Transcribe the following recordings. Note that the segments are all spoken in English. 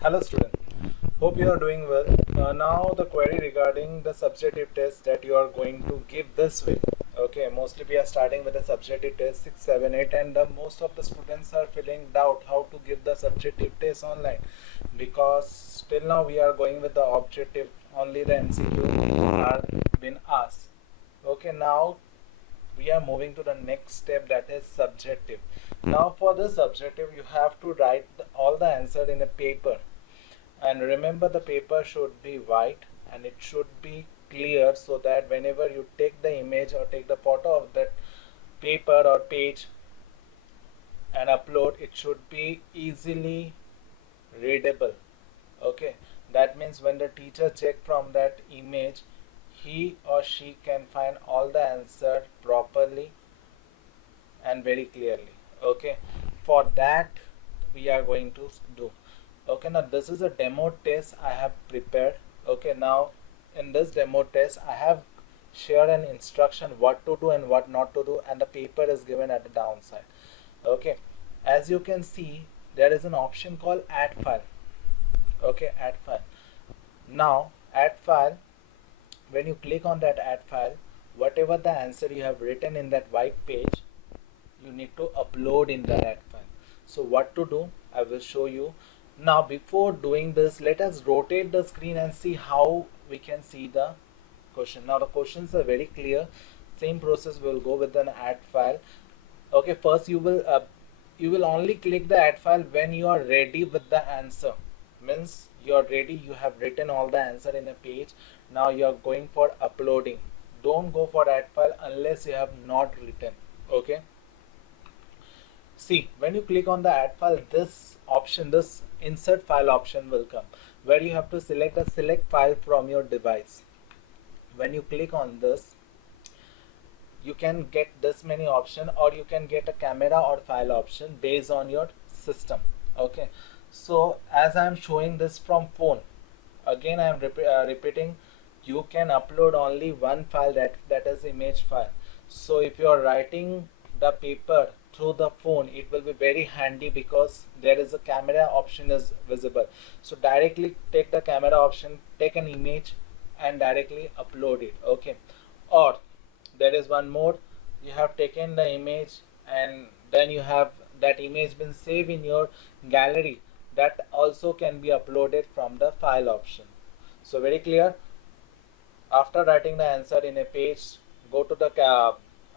Hello student, hope you are doing well. Now the query regarding the subjective test that you are going to give this week. Okay, mostly we are starting with the subjective test 6, 7, 8 and most of the students are feeling doubt how to give the subjective test online because till now we are going with the objective, only the MCQ are been asked. Okay, now we are moving to the next step, that is subjective. Now for the subjective you have to write all the answer in a paper, and remember the paper should be white and it should be clear so that whenever you take the image or take the photo of that paper or page and upload, it should be easily readable. Okay, that means when the teacher check from that image, he or she can find all the answer properly and very clearly. Okay, for that we are going to do. Okay, now this is a demo test I have prepared. Okay, now in this demo test I have shared an instruction what to do and what not to do, and the paper is given at the downside. Okay, as you can see there is an option called add file. Okay, add file. Now add file, when you click on that add file, whatever the answer you have written in that white page, you need to upload in the add file. So what to do, I will show you. Now before doing this, let us rotate the screen and see how we can see the question. Now the questions are very clear. Same process will go with an add file. Okay, first you will only click the add file when you are ready with the answer. Means you are ready, you have written all the answer in a page. Now you are going for uploading. Don't go for add file unless you have not written. Okay, see, when you click on the add file, this option, this insert file option will come, where you have to select a select file from your device. When you click on this, you can get this many option, or you can get a camera or file option based on your system. Okay, so as I am showing this from phone, again I am repeating, you can upload only one file, that is image file. So if you are writing the paper through the phone, it will be very handy because there is a camera option is visible. So directly take the camera option, take an image and directly upload it. Okay, or there is one more, you have taken the image and then you have that image been saved in your gallery, that also can be uploaded from the file option. So very clear. After writing the answer in a page, go to the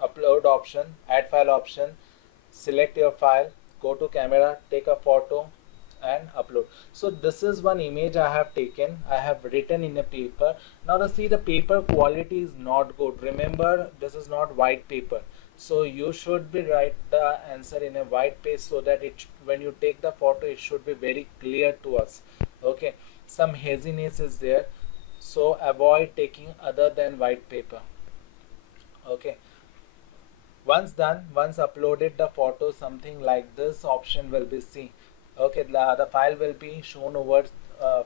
upload option, add file option, select your file, go to camera, take a photo and upload. So this is one image I have taken, I have written in a paper. Now to see, the paper quality is not good. Remember, this is not white paper, so you should be write the answer in a white page so that it, when you take the photo, it should be very clear to us. Okay, some haziness is there, so avoid taking other than white paper. Okay, once done, once uploaded the photo, something like this option will be seen. Okay, the file will be shown over,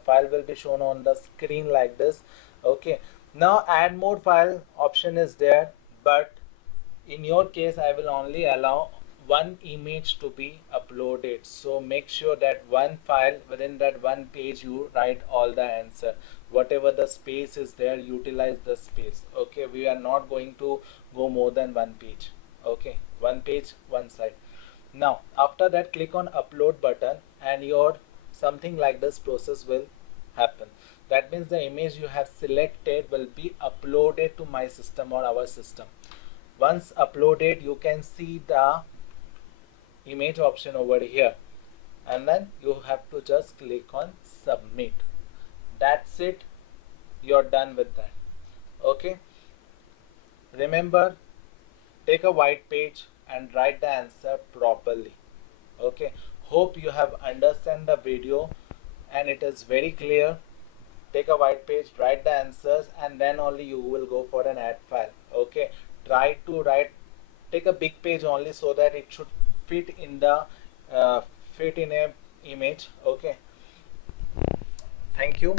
file will be shown on the screen like this. Okay, now add more file option is there, but in your case I will only allow one image to be uploaded. So make sure that one file, within that one page you write all the answer. Whatever the space is there, utilize the space. Okay, we are not going to go more than one page. Okay, one page, one side. Now after that, click on upload button and your something like this process will happen. That means the image you have selected will be uploaded to my system or our system. Once uploaded, you can see the image option over here, and then you have to just click on submit. That's it, you're done with that. Okay, remember, take a white page and write the answer properly. Okay, hope you have understand the video and it is very clear. Take a white page, write the answers, and then only you will go for an add file. Okay, try to write, take a big page only so that it should fit in the fit in a image. Okay, thank you.